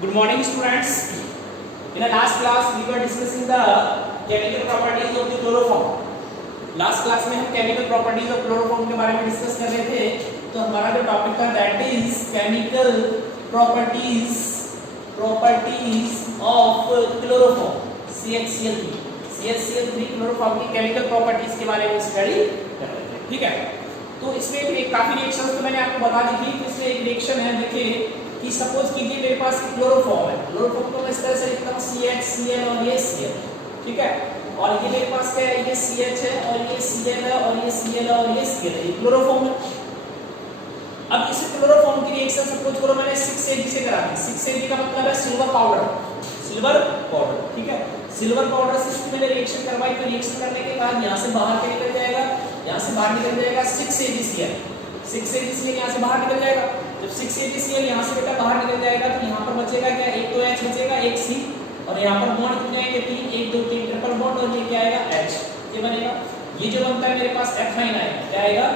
Good morning, students. In the last class, we were discussing the chemical properties of the chloroform. Last class में हम chemical properties of chloroform के बारे में discuss कर रहे थे. तो हमारा जो topic था that is chemical properties of chloroform. CHCl3. CHCl3 chloroform की chemical properties के बारे में study कर रहे थे. ठीक है. तो इसमें एक काफी रिएक्शंस तो मैंने आपको बता दी थी. इसमें एक रिएक्शन है, देखिए कि सपोज कीजिए मेरे पास क्लोरोफॉर्म है. क्लोरोफॉर्म को मैं इस तरह से लिखता हूं CHCl और ये Cl. ठीक है. और ये मेरे पास क्या है, ये CH है और ये Cl है और ये Cl है और ये Cl है. ये क्लोरोफॉर्म है. अब इस क्लोरोफॉर्म की रिएक्शन सपोज करो मैंने 6Ag से करा दी. 6Ag का मतलब है सिल्वर पाउडर. ठीक है. सिल्वर पाउडर से इसकी मैंने रिएक्शन करवाई. तो रिएक्शन करने के बाद यहां से बाहर क्या निकल जाएगा, यहां से बाहर निकल जाएगा 6AgCl. 6AgCl यहां से बाहर निकल जाएगा. जब 6AgCl यहां से बेटा बाहर निकल जाएगा तो यहां पर बचेगा क्या, एक तो H बचेगा, एक C, और यहां पर बॉन्ड कितने आएंगे, 3, 1 2 3 ट्रिपल बॉन्ड, और ये क्या आएगा H. ये बनेगा. ये जो बनता है मेरे पास एथाइन आएगा. क्या आएगा,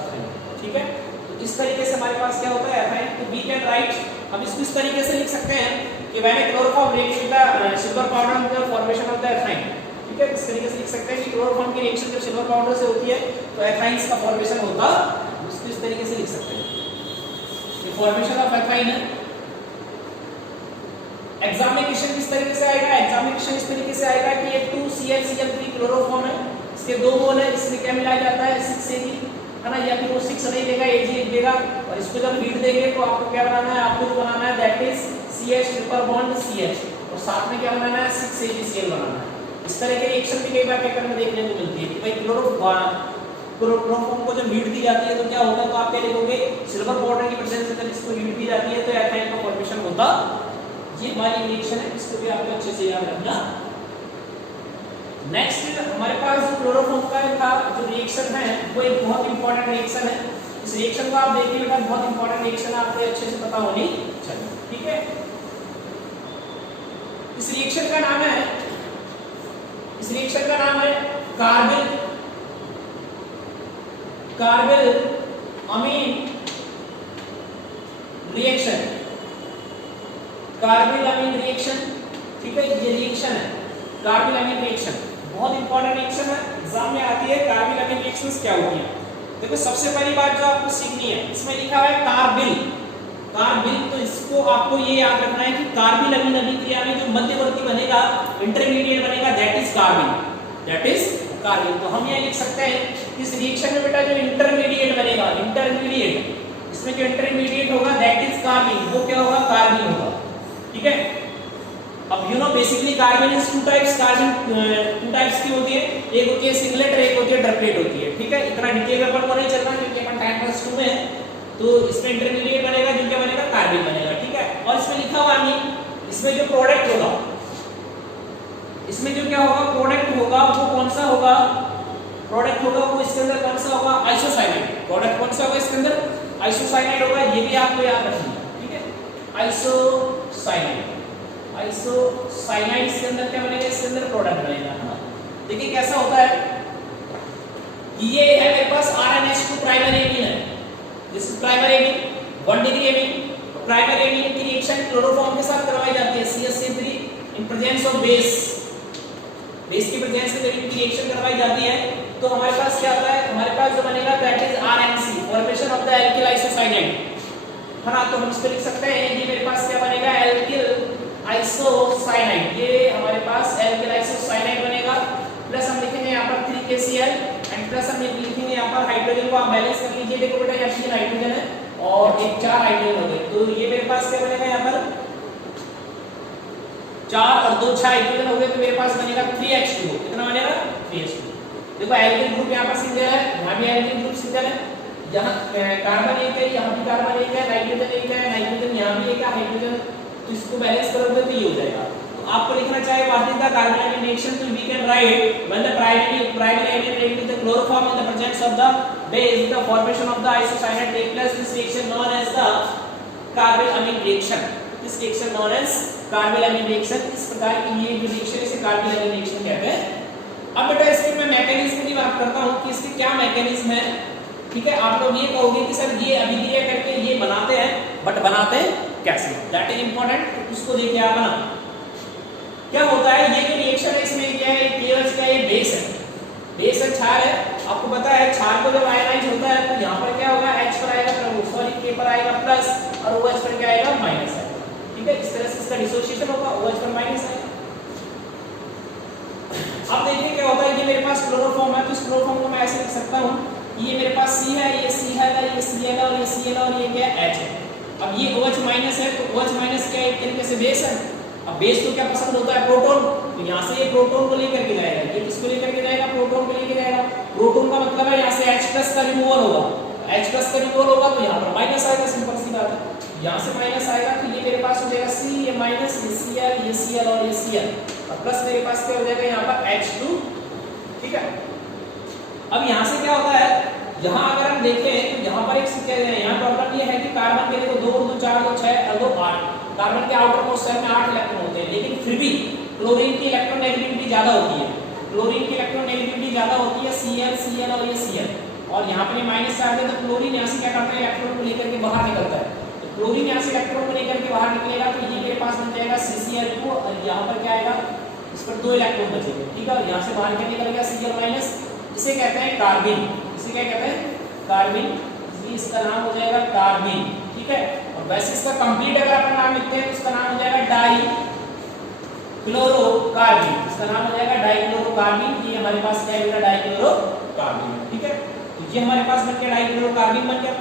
एथाइन. ठीक है. तो इस तरीके से हमारे पास क्या होता है, एथाइन. तो वी कैन राइट, हम इसको इस तरीके से लिख सकते हैं कि when A chloroform reacts with the silver powder with the formation of the ethyne. ठीक है. इस तरीके से लिख सकते हैं कि क्लोरोफॉर्म की रिएक्शन जब सिल्वर पाउडर से होती है तो एथाइन्स का फॉर्मेशन होता है. इसको इस तरीके से लिख सकते हैं. ये फॉर्मेशन ऑफ एथाइन है. एग्जामिनेशन किस तरीके से आएगा, एग्जामिनेशन इस तरीके से आएगा कि ये 2CHCl3 क्लोरोफॉर्म है. इसके दो मोल है. इसमें क्या मिलाया जाता है, 6Ag, है ना. या फिर वो 6 नहीं देगा, Ag लिख देगा. और इसको जब हीट देंगे तो आपको क्या बनाना है, आपको जो बनाना है that is CH triple bond CH, और साथ में क्या बनाना है, 6AgCl बनाना है. इस तरह के रिएक्शन भी कई बार पेपर में देखने को मिलती है कि भाई क्लोरोफॉर्म को जब हीट दी जाती है तो क्या होगा, तो आप क्या लिखोगे, सिल्वर पाउडर की प्रेजेंस में जब इसको हीट दी जाती है तो एथाइन का फॉर्मेशन होता. ये हमारी रिएक्शन है, इसको भी आपको अच्छे से याद रखना. नेक्स्ट हमारे पास जो क्लोरोफॉर्म का जो रिएक्शन है वो एक बहुत इंपॉर्टेंट रिएक्शन है. इस रिएक्शन को आप देखिए बेटा, बहुत इंपॉर्टेंट रिएक्शन है, आपको अच्छे से पता होनी चाहिए. ठीक है. इस रिएक्शन का नाम है कार्बिल अमीन रिएक्शन. कार्बिल अमीन रिएक्शन. ठीक है. ये रिएक्शन है कार्बिल अमीन रिएक्शन. बहुत इंपॉर्टेंट रिएक्शन है, एग्जाम में आती है. कार्बिल अमीन रिएक्शंस क्या होती है, देखो सबसे पहली बात जो आपको सीखनी है, इसमें लिखा हुआ है कार्बिल. तो इसको आपको ये याद रखना है कि कार्बिल अमीन अभिक्रिया में जो मध्यवर्ती बनेगा, इंटरमीडिएट बनेगा, दैट इज कार्बिल. तो हम ये लिख सकते हैं कि इस रिएक्शन में बेटा जो इंटरमीडिएट बनेगा, इसमें जो इंटरमीडिएट होगा दैट इज कार्बिल. वो क्या होगा, कार्बिल होगा. ठीक है. अब you know basically कार्बिन is two types की होती है. एक होती है सिंगलेट और एक होती है ट्रिपलेट होती है. ठीक है. इतना डिटेल में अपन को नहीं चलना क्योंकि अपन टाइम पास 2 में है. तो इसमें इंटरमीडिएट बनेगा, जो क्या बनेगा, कार्बिन बनेगा. ठीक है. और इसमें लिखा हुआ नहीं, इसमें जो प्रोडक्ट होगा, इसमें जो क्या होगा, प्रोडक्ट होगा, वो कौन सा होगा, वो इसके अंदर कौन सा होगा, आइसोसाइनाइड. प्रोडक्ट कौन सा होगा इसके अंदर, आइसोसाइनाइड होगा. ये भी आपको याद रखना. ठीक है. आइसोसाइनाइड इसके अंदर क्या बनेगा, इसके अंदर प्रोडक्ट बनेगा. देखिए कैसा होता है, ये है मेरे पास RnH2 प्राइमरी एमीन है. This is primary amine, 1 degree amine. Primary amine की रिएक्शन क्लोरोफॉर्म के साथ करवाई जाती है, CH3 in presence of base की प्रेजेंस में जब रिएक्शन करवाई जाती है तो हमारे पास क्या आता है, हमारे पास जो बनेगा that is RNC, formation of the alkyl isocyanide. है ना. तो हम इसको लिख सकते हैं, ये मेरे पास क्या बनेगा, एल्किल आइसोसाइनाइड. ये हमारे पास एल्किल आइसोसाइनाइड बनेगा. प्लस हम लिखेंगे यहाँ पर 3KCl एंड प्लस हम लिखेंगे यहाँ पर हाइड्रोजन को आप बैलेंस कर लीजिए. देखो बेटा यहाँ 3 हाइड्रोजन है और एक 4 हाइड्रोजन हो गए. तो ये मेरे पास क्या बनेगा, यहाँ पर 4 और 2 6 हाइड्रोजन हो गए. तो मेरे पास बनेगा 3H2. कितना बनेगा, 3H2. देखो एल्किल ग्रुप यहाँ पर सिंगल है, यहाँ भी एल्किल ग्रुप सिंगल है. यहाँ कार्बन एक है, यहाँ भी कार्बन एक है, नाइट्रोजन एक है, नाइट्रोजन यहाँ भी एक है, हाइड्रोजन. तो इसको बैलेंस करोगे तो ये हो जाएगा. तो आपको लिखना चाहिए what is the carbon amine reaction. तो we can write when the primary amine react with the chloroform in the presence of the base, the formation of the isocyanate take place. This reaction known as the carbylamine reaction. इस reaction known as carbylamine reaction. इस प्रकार की ये जो reaction इसे carbyl अमीन reaction कहते हैं. अब बेटा इसके मैं मैकेनिज्म की बात करता हूं कि इसके क्या मैकेनिज्म है. ठीक है. आप लोग ये कहोगे कि सर ये अभिक्रिया करके ये बनाते हैं, बट बनाते कैसे, दैट इज इंपॉर्टेंट, तो उसको देखिए आप ना क्या होता है। ये जो रिएक्शन है इसमें क्या है, KOH का ये बेस है, बेस है, क्षार है। आपको पता है क्षार को जब आयनाइज होता है तो यहाँ पर क्या होगा, H पर आएगा, सॉरी K पर आएगा प्लस और OH पर क्या आएगा, माइनस आएगा। ठीक है, इस तरह से इसका डिसोसिएशन होगा, OH पर माइनस आएगा। अब देखिए क्या होता है, ये मेरे पास क्लोरोफॉर्म है, तो इस क्लोरोफॉर्म को मैं ऐसे लिख सकता हूँ, ये मेरे पास C है, ये C है, ये Cl है और ये Cl है और ये क्या है, H है। अब ये OH माइनस है, तो OH माइनस क्या है, एक तरीके से बेस है। अब बेस को क्या पसंद होता है, प्रोटॉन, तो यहाँ से ये प्रोटॉन को लेकर के जाएगा, ये किसको लेकर के जाएगा, प्रोटॉन को लेकर जाएगा। प्रोटॉन का मतलब है यहाँ से H+ का रिमूवल होगा, H+ का रिमूवल होगा तो यहाँ पर माइनस आएगा, सिंपल सी बात है। यहाँ से माइनस आएगा तो ये मेरे पास हो जाएगा C, ये माइनस, ये Cl, ये Cl और ये Cl, और प्लस मेरे पास क्या हो जाएगा यहाँ पर H2। ठीक है, अब यहाँ से क्या होता है, यहाँ अगर हम देखें तो यहाँ पर एक यहाँ प्रॉब्लम ये है कि कार्बन के देखो 2 2 4 2 6 और 2 8, कार्बन के आउटर मोस्ट शेल में 8 इलेक्ट्रॉन होते हैं, लेकिन फिर भी क्लोरीन की इलेक्ट्रॉन नेगेटिविटी ज्यादा होती है, क्लोरीन की इलेक्ट्रॉन नेगेटिविटी ज्यादा होती है, Cl Cl और ये Cl, और यहाँ पर माइनस चार्ज है तो क्लोरीन यहाँ से क्या करता है, इलेक्ट्रॉन को लेकर के बाहर निकलता है। तो क्लोरीन यहाँ से इलेक्ट्रॉन को लेकर के बाहर निकलेगा तो ये मेरे पास बन जाएगा CCl2, और यहाँ पर क्या आएगा, इस पर 2 इलेक्ट्रॉन बचेंगे। ठीक है, यहाँ से बाहर क्या निकल गया, Cl-, इसे कहते हैं कार्बिन, इसे क्या कहते हैं, कार्बिन, इसलिए इसका नाम हो जाएगा कार्बिन। ठीक है, और वैसे इसका कंप्लीट अगर अपन नाम लिखते हैं तो इसका नाम हो जाएगा डाई क्लोरोकार्बिन, इसका नाम हो जाएगा डाइक्लोरोकार्बिन। ये हमारे पास क्या है, डाइक्लोरोकार्बिन। ठीक है, तो ये हमारे पास बन गया डाइक्लोरोकार्बिन बन गया।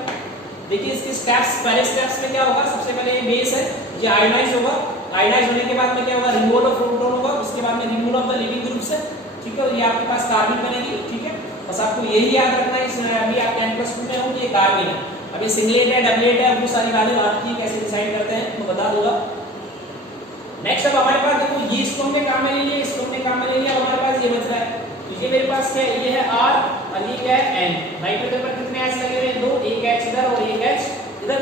देखिए इसके स्टेप्स, पहले स्टेप्स में क्या होगा, सबसे पहले ये बेस है, ये आयोनाइज होगा, आयोनाइज होने के बाद में क्या होगा, रिमूवल ऑफ प्रोटॉन होगा, उसके बाद में removal of the living groups है। ठीक है, और ये आपके पास कार्बन बनेगी। ठीक है, बस आपको यही याद रखना है, इसमें अभी आप 10+2 में हो, ये कार्बन है। अभी सिंगलेट है, डबलेट है, वो सारी बातें बात की कैसे डिसाइड करते हैं तो बता दूंगा। नेक्स्ट अब हमारे पास देखो, ये इसको हमने काम में ले लिया, इसको हमने काम में ले लिया, हमारे पास ये बच रहा है, तो ये मेरे पास क्या है, ये है R और ये क्या है N। नाइट्रोजन पर कितने H लगे हुए हैं, 2, एक H इधर और एक H इधर।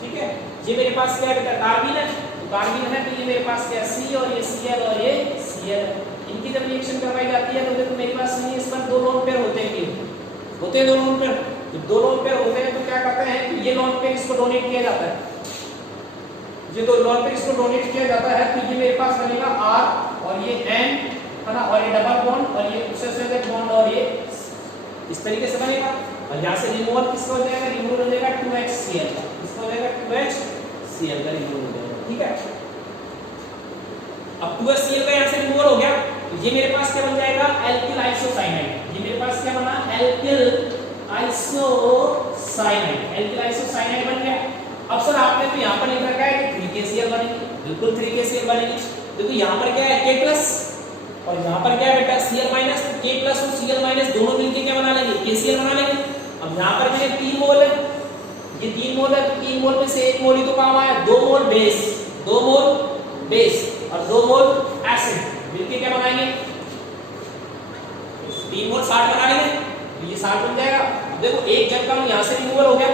ठीक है, ये मेरे पास क्या है बेटा, कार्बन है, तो कार्बन है तो ये मेरे पास क्या है, C और ये Cl और ये Cl। इनकी जब रिएक्शन करवाई जाती है तो देखो मेरे पास नहीं, इस पर 2 लोन पेयर होते हैं, क्यों होते हैं 2 लोन पेयर, जब 2 लोन पेयर होते हैं तो क्या करते हैं कि ये लोन पेयर इसको डोनेट किया जाता है, ये 2 लोन पेयर इसको डोनेट किया जाता है, तो ये मेरे पास बनेगा R और ये N है ना, और ये डबल बॉन्ड और ये उससे बॉन्ड और ये इस तरीके से बनेगा। और यहाँ से रिमूवल किसका हो जाएगा, रिमूवल हो जाएगा 2HCl का, किसका हो जाएगा 2HCl का रिमूवल हो जाएगा। ठीक है, अब 2HCl का यहाँ से रिमूवल हो गया, तो ये मेरे पास क्या बन जाएगा, एल्किल आइसोसाइनाइड। ये मेरे पास क्या बना, एल्किल आइसोसाइनाइड, एल्किल आइसोसाइनाइड बन गया। अब सर आपने तो यहाँ पर लिख रखा है कि 3KCl बनेगी, बिल्कुल 3KCl बनेगी। देखो यहाँ पर क्या है K+ और यहाँ पर क्या है बेटा Cl-, तो K+ और Cl- दोनों मिलके क्या बना लेंगे, KCl बना लेंगे। अब यहाँ पर मेरे 3 मोल है, ये 3 मोल है, तो 3 मोल में से 1 मोल ही तो काम आया, 2 मोल बेस, 2 मोल बेस और 2 मोल एसिड मिलके क्या बनाएंगे, 3 मोल 60 बना लेंगे, तो ये 60 बन जाएगा। देखो एक जन का यहाँ से रिमूवल हो गया,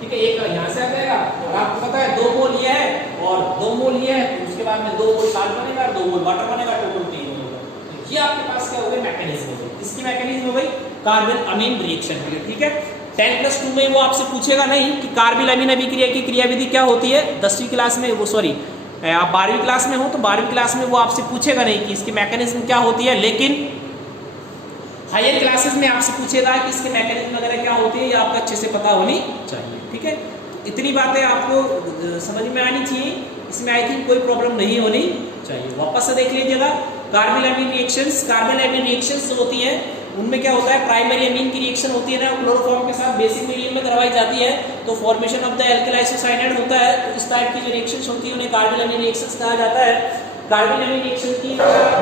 ठीक है, एक यहाँ से आ जाएगा, और आपको पता है 2 मोल ये है और 2 मोल ये है, तो उसके बाद में 2 मोल साल्ट बनेगा और 2 मोल वाटर बनेगा, टोटल 3 मोल होगा। तो ये आपके पास क्या हो गई, मैकेनिज्म हो गई। इसकी मैकेनिज्म हो गई कार्बन अमीन रिएक्शन की। ठीक है, 10+2 में वो आपसे पूछेगा नहीं कि कार्बिल अमीन अभिक्रिया की क्रियाविधि क्या होती है, 10वीं क्लास में वो, सॉरी आप 12वीं क्लास में हो तो 12वीं क्लास में वो आपसे पूछेगा नहीं कि इसकी मैकेनिज्म क्या होती है, लेकिन हायर क्लासेस में आपसे पूछेगा कि इसके मैकेनिज्म वगैरह क्या होती है, ये आपको अच्छे से पता होनी चाहिए। ठीक है, इतनी बातें आपको समझ में आनी चाहिए, इसमें आई थिंक कोई प्रॉब्लम नहीं होनी चाहिए। वापस से देख लीजिएगा, कार्बिल अमीन रिएक्शंस, कार्बिल अमीन रिएक्शंस जो होती हैं उनमें क्या होता है, प्राइमरी अमीन की रिएक्शन होती है ना, क्लोरोफॉर्म के साथ बेसिक मीडियम में करवाई जाती है, तो formation of the alkyl isocyanide होता है। तो इस टाइप की जो रिएक्शंस होती है उन्हें कार्बिल अमीन रिएक्शंस कहा जाता है। कार्बिल अमीन रिएक्शन की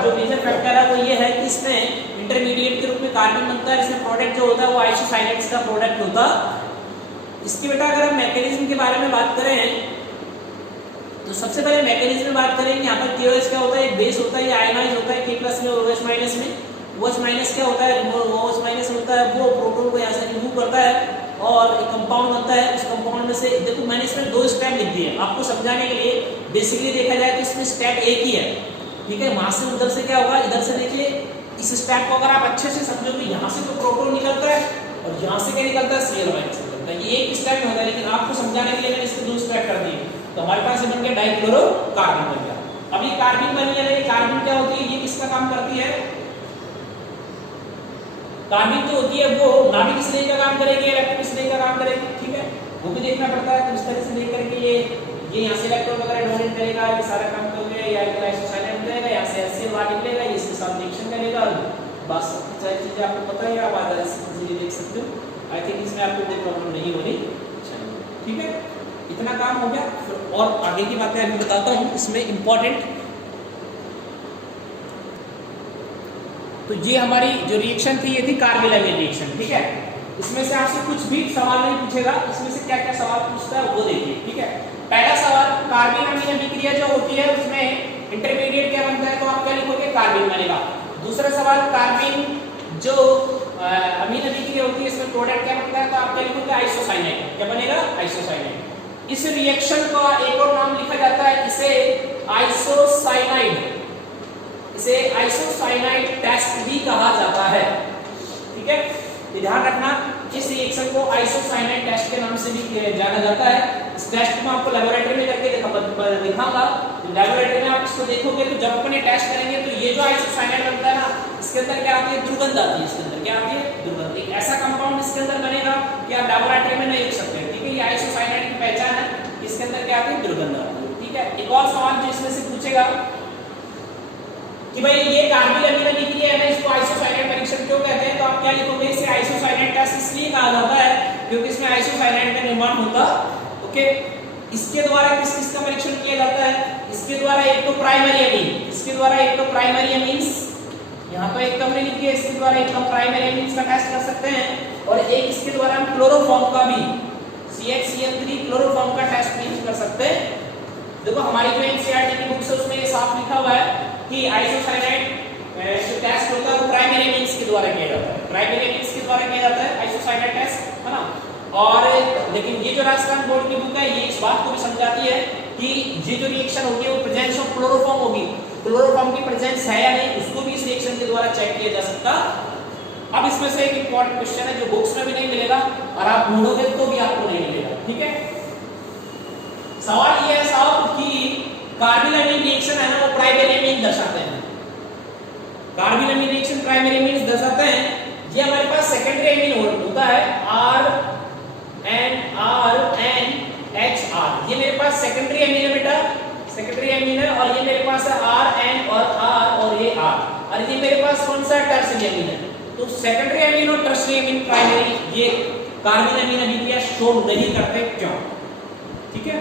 जो मेजर फैक्टर है वो ये है कि इसमें इंटरमीडिएट के रूप में कार्बन बनता है, इसमें प्रोडक्ट जो होता है वो आइसोसाइनाइड्स का प्रोडक्ट होता है। इसकी बेटा अगर हम मैकेनिज्म के बारे में बात करें तो सबसे पहले मैकेनिज्म में बात करेंगे। यहाँ पर KOH क्या होता है, एक बेस होता है, ये आयनाइज होता है K+ में, OH- में। OH- क्या होता है, OH- होता है वो प्रोटॉन को यहाँ से रिमूव करता है और एक कंपाउंड बनता है। उस कंपाउंड में से देखो मैंने इसमें 2 स्टेप लिख दिए आपको समझाने के लिए। बेसिकली देखा जाए तो इसमें स्टेप एक ही है, ठीक है। वहां से उधर से क्या होगा, इधर से देखिए, इस स्टेप को अगर आप अच्छे से समझो तो यहाँ से तो प्रोटॉन निकलता है और यहाँ से क्या निकलता है, Cl- निकलता है। ये एक स्टेप में होता है, लेकिन आपको समझाने के लिए मैंने इसके 2 स्टेप कर दिए। तो हमारे पास ये बन गया डाइक्लोरोकार्बन बन गया। अब ये कार्बिन बनी है, ये कार्बिन क्या होती है, ये किसका काम करती है? कार्बिन जो होती है वो नाभिक स्नेह का काम करेगी, इलेक्ट्रॉन स्नेह का काम करेगी, ठीक है, वो भी देखना पड़ता है। तो इस तरह से देख करके ये यहाँ से इलेक्ट्रॉन वगैरह डोनेट करेगा, ये सारा काम तो हो गया, या आइसोसाइनेट करेगा, यहाँ से HCl बाहर निकलेगा, ये इसके साथ रिएक्शन करेगा, बस सारी चीजें आपको पता है, आप आधा से देख सकते हो। आई थिंक इसमें आपको कोई प्रॉब्लम नहीं होनी चाहिए, ठीक है, इतना काम हो गया। फिर और आगे की बातें अभी बताता हूँ इसमें इम्पोर्टेंट। तो ये हमारी जो रिएक्शन थी ये थी कार्बिल-अमीन रिएक्शन, ठीक है। इसमें से आपसे कुछ भी सवाल नहीं पूछेगा, इसमें से क्या क्या सवाल पूछता है वो देखिए, ठीक है। पहला सवाल, कार्बिन-अमीन अभिक्रिया जो होती है उसमें इंटरमीडिएट क्या बनता है, तो आप क्या लिखोगे, कार्बिन बनेगा। दूसरा सवाल, कार्बिन जो अमीन अभिक्रिया होती है इसमें प्रोडक्ट क्या बनता है, तो आप क्या लिखोगे, आइसोसाइनेट। क्या बनेगा, आइसोसाइनेट। इस रिएक्शन का एक और नाम लिखा जाता है, इसे आइसोसाइनाइड, इसे आइसोसाइनाइड टेस्ट भी कहा जाता है, ठीक है, ध्यान रखना। इस रिएक्शन को आइसोसाइनाइड टेस्ट के नाम से भी जाना जाता है। इस टेस्ट को आपको लेबोरेटरी में करके दिखाऊंगा। लेबोरेटरी में आप इसको देखोगे तो जब अपन ये टेस्ट करेंगे तो ये जो आइसोसाइनाइड बनता है ना, इसके अंदर क्या आती है, दुर्गंध आती है। इसके अंदर क्या आती है, दुर्गंध। एक ऐसा कंपाउंड इसके अंदर बनेगा कि आप लेबोरेटरी में नहीं देख सकते, ठीक है। ये आइसोसाइनाइड की पहचान है, इसके अंदर क्या आती है, दुर्गंध आती है, ठीक है। एक और सवाल जो इसमें से पूछेगा कि भाई ये कार्बिल-अमीन अभिक्रिया है ना, इसको आइसोसाइनाइड परीक्षण क्यों कहते हैं, तो आप क्या लिखोगे, इसे आइसोसाइनाइड टेस्ट इसलिए कहा जाता है क्योंकि इसमें आइसोसाइनाइड का निर्माण होता, ओके। इसके द्वारा किस किस का परीक्षण किया जाता है, इसके द्वारा एक तो प्राइमरी अमीन, इसके द्वारा एक तो प्राइमरी अमीन्स, यहाँ तो एक तो हमने लिखी है, इसके द्वारा एक तो प्राइमरी अमीन्स का टेस्ट कर सकते हैं, और एक इसके द्वारा हम क्लोरोफॉर्म का भी, CH3 क्लोरोफॉर्म का टेस्ट भी कर सकते हैं। देखो हमारी जो एनसीईआरटी की बुक है उसमें ये साफ लिखा हुआ है कि आइसोसाइनाइड जो टेस्ट होता है वो प्राइमरी अमीन्स के द्वारा किया जाता है, प्राइमरी अमीन्स के द्वारा किया जाता है आइसोसाइनाइड टेस्ट, है ना। और लेकिन ये जो राजस्थान बोर्ड की बुक है ये इस बात को भी समझाती है कि ये जो रिएक्शन होगी वो प्रेजेंस ऑफ क्लोरोफॉर्म होगी, क्लोरोफॉर्म की प्रेजेंस है या नहीं उसको भी इस रिएक्शन के द्वारा चेक किया जा सकता। अब इसमें से एक इंपॉर्टेंट क्वेश्चन है जो बुक्स में भी नहीं मिलेगा और आप ढूंढोगे तो भी आपको नहीं मिलेगा, ठीक है। सवाल ये है साहब कि कार्बिल-अमीन रिएक्शन है ना वो प्राइमरी अमीन दर्शाते हैं, कार्बिल-अमीन रिएक्शन प्राइमरी अमीन दर्शाते हैं। ये हमारे पास सेकेंडरी अमीन होता है RNHR, ये मेरे पास सेकेंडरी अमीन है बेटा, सेकेंडरी अमीन है, और ये मेरे पास है RN और R और ये R, और ये मेरे पास कौन सा टर्शियरी अमीन है। तो सेकेंडरी अमीन और टर्शियरी अमीन प्राइमरी ये कार्बिल-अमीन अभिक्रिया शो नहीं करते, क्यों, ठीक है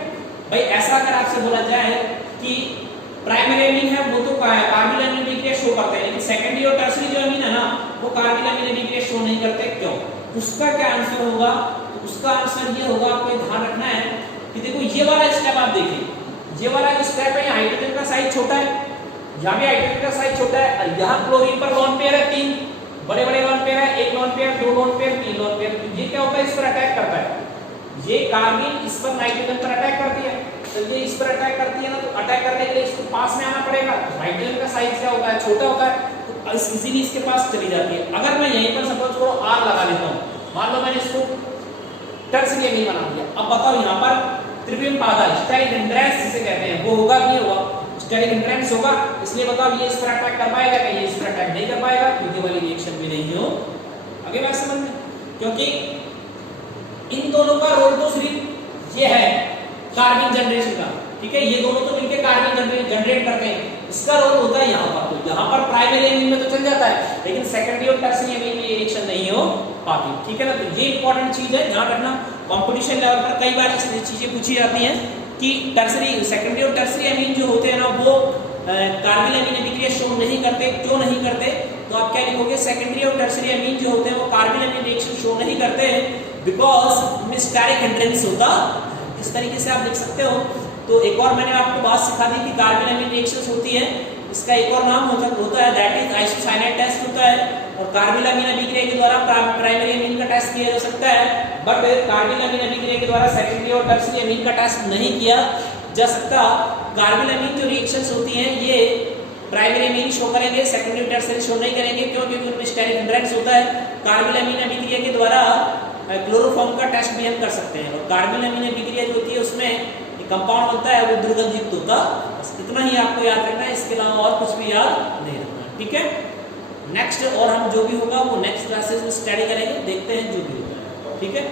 भाई। ऐसा अगर आपसे बोला जाए कि प्राइमरी अमीन है वो तो कार्बिल-अमीन अभिक्रिया शो करते हैं, लेकिन सेकेंडरी और टर्शियरी जो अमीन है ना वो कार्बिल-अमीन अभिक्रिया शो नहीं करते, क्यों, उसका क्या आंसर होगा, तो उसका आंसर ये होगा, आपको ध्यान रखना है कि देखो ये वाला स्टेप आप देखिए, ये वाला जो स्टेप है हाइड्रोजन का साइज छोटा है, यहाँ भी हाइड्रोजन का साइज छोटा है, और यहाँ क्लोरीन पर लोन पेयर है, 3 बड़े बड़े लोन पेयर है, 1 lone pair, 2 lone pair, 3 lone pair. ये क्या होता है, इस पर अटैक करता है, ये कार्बिन इस पर नाइट्रोजन पर अटैक करती है, तो ये इस पर अटैक करती है ना, तो अटैक करने के लिए इसको पास में आना पड़ेगा। हाइड्रोजन का साइज क्या होता है, छोटा होता है, तो इजीली इसके पास चली जाती है। अगर मैं यहीं पर सपोज करो R लगा लेता हूँ, मान लो मैंने इसको टर्शियरी अमीन बना दिया, अब बताओ यहाँ पर त्रिविम बाधा स्टेरिक हिंड्रेंस जिसे कहते हैं वो होगा कि नहीं होगा, स्टेरिक हिंड्रेंस होगा, इसलिए बताओ ये इस पर अटैक कर पाएगा क्या, ये इस पर अटैक नहीं कर पाएगा, क्योंकि वाली रिएक्शन भी नहीं हो। आगे बात समझ में, क्योंकि इन दोनों का रोल तो सिर्फ ये है कार्बन जनरेशन का, ठीक है, ये दोनों तो मिलकर कार्बन जनरेट करते हैं, इसका रोल होता है यहाँ पर। तो यहाँ पर प्राइमरी अमीन में तो चल जाता है, लेकिन सेकेंडरी और टर्शियरी अमीन में ये रिएक्शन नहीं हो पाती, ठीक है ना। तो ये इंपॉर्टेंट चीज है, ध्यान रखना। कंपटीशन लेवल पर कई बार ऐसी चीजें पूछी जाती हैं कि टर्शियरी, सेकेंडरी और टर्शियरी अमीन जो होते हैं ना वो कार्बिल-अमीन अभिक्रिया शो नहीं करते, क्यों नहीं करते, तो आप क्या लिखोगे, सेकेंडरी और टर्शियरी अमीन जो होते हैं वो कार्बिल-अमीन रिएक्शन शो नहीं करते हैं बिकॉज उनमें स्टेरिक हिंड्रेंस होता। इस तरीके से आप लिख सकते हो। तो एक और मैंने आपको बात सिखा दी कि कार्बिल-अमीन रिएक्शंस होती है, इसका एक और नाम होता है दैट इज आइसोसाइनाइड टेस्ट होता है, और कार्बिल-अमीन अभिक्रिया के द्वारा प्राइमरी अमीन का टेस्ट किया जा सकता है, बट कार्बिल-अमीन अभिक्रिया के द्वारा सेकेंडरी और टर्शियरी अमीन का टेस्ट नहीं किया जा सकता। कार्बिल-अमीन जो रिएक्शंस होती हैं ये प्राइमरी अमीन शो करेंगे, सेकेंडरी और टर्शियरी शो नहीं करेंगे, क्यों, क्योंकि उनमें स्टेरिक हिंड्रेंस होता है। कार्बिल-अमीन अभिक्रिया के द्वारा क्लोरोफॉर्म का टेस्ट भी हम कर सकते हैं, और कार्बिल-अमीन अभिक्रिया जो होती है उसमें कंपाउंड बनता है वो दुर्गंधित होता, बस इतना ही आपको याद रखना है, इसके अलावा और कुछ भी याद नहीं रखना, ठीक है। नेक्स्ट और हम जो भी होगा वो नेक्स्ट क्लासेस में स्टडी करेंगे, देखते हैं जो भी होता है, ठीक है।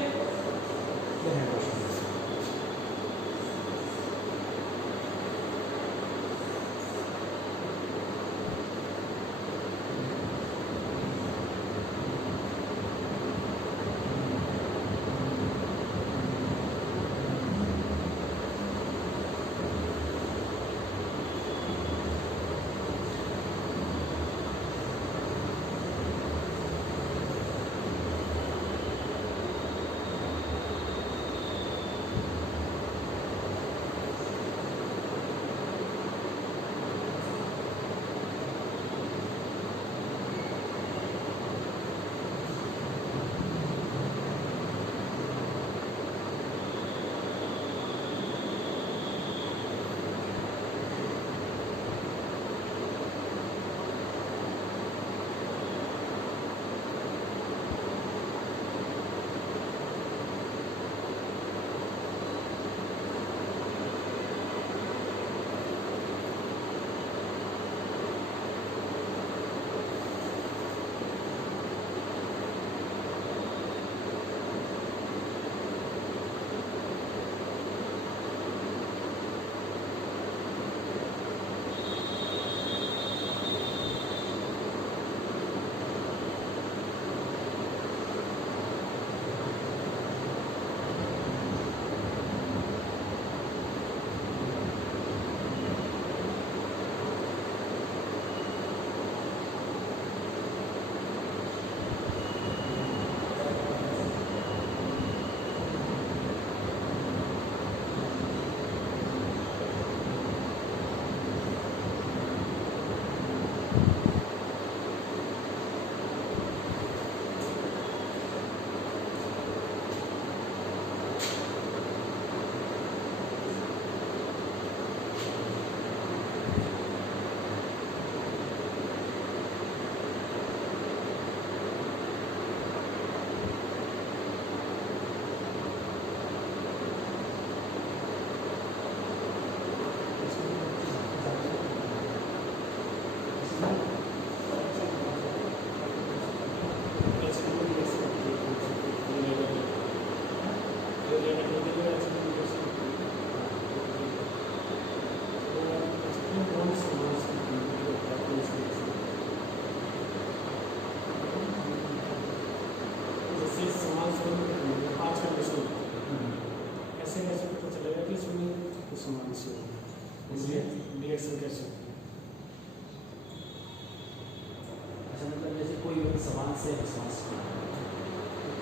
समान से विश्वास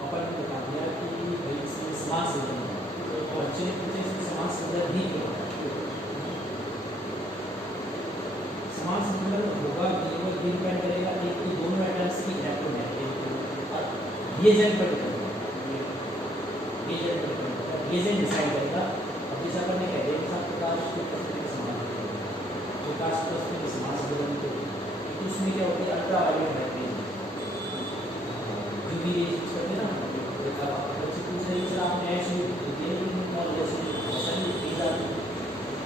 अपन ने बता दिया कि भाई इसमें समान से बच्चे ने पूछे इसमें समान संदर्भ नहीं किया, समान संदर्भ होगा केवल डिपेंड करेगा एक तो दोनों एटम्स की इलेक्ट्रोनेगेटिव ये जेड पर डिपेंड डिसाइड करेगा। अब जैसा अपन ने कह दिया कि प्रकाश के समान प्रकाश के समान संदर्भ तो उसमें क्या होती है अल्ट्रा वायलेट रहती है भी करते ना, देखा बच्चे पूछ रहे हैं सर आपने ऐड शुरू की है लेकिन और जैसे बहुत सारी चीज़ आती है,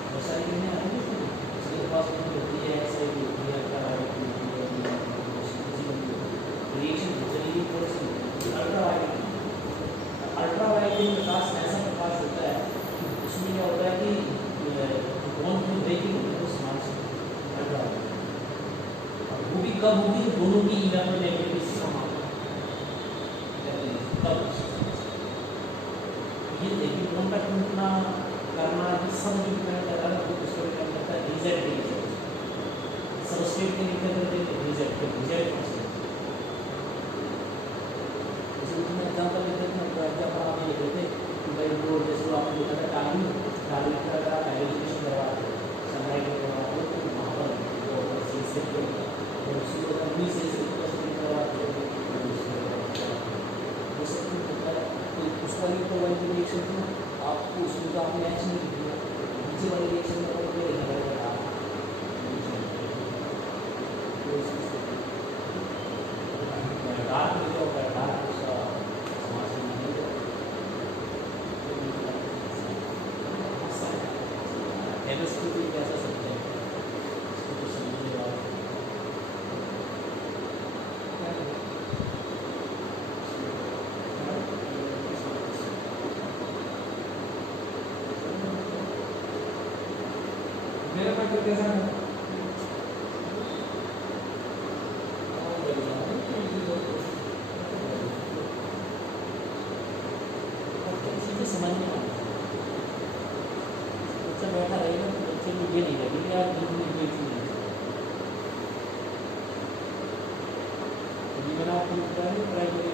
बहुत सारी चीज़ें आती हैं उसके पास में होती है ऐसे ही होती है अल्ट्रा वायलेट रिएक्शन दूसरी अल्ट्रा वायलेट में प्रकाश ऐसा प्रकाश होता है उसमें क्या होता है कि कौन कौन ब्रेकिंग होती है समान से अल्ट्रा वायलेट, वो भी कब होगी दोनों की इलेक्ट्रोनेगेटिव समान ये देखिए कौन का टूटना करना ये सब जो डिपेंड कर रहा है वो उसको डिपेंड करता है रिजल्ट के लिए, सबस्ट्रेट के लिए करते हैं रिजल्ट जैसे उसमें एग्जांपल लेते हैं तो एग्जांपल आप ये लेते हैं कि भाई वो जैसे आपने देखा था टाली का अगर आप एलिमिनेशन करवाते हो सनलाइट करवाते हो तो वहाँ पर वो से और उसी को अगर 20 से करवाते हो उसका भी तो वाली रिएक्शन थी आपको उसमें तो आपने मैच नहीं किया, नीचे वाली रिएक्शन में आपको क्या लिखा रहेगा डार्क में क्या होता है डार्क उसका समाज में नहीं केमिस्ट्री कोई कैसा सब्जेक्ट है, इसको तो समझने वाला मेरा पेपर कैसा है? चीज़ें समझ में आती हैं। बच्चा बैठा रहेगा तो बच्चे को ये नहीं लगेगा यार ये चीज़ नहीं। अभी मैंने आपको बताया प्राइमरी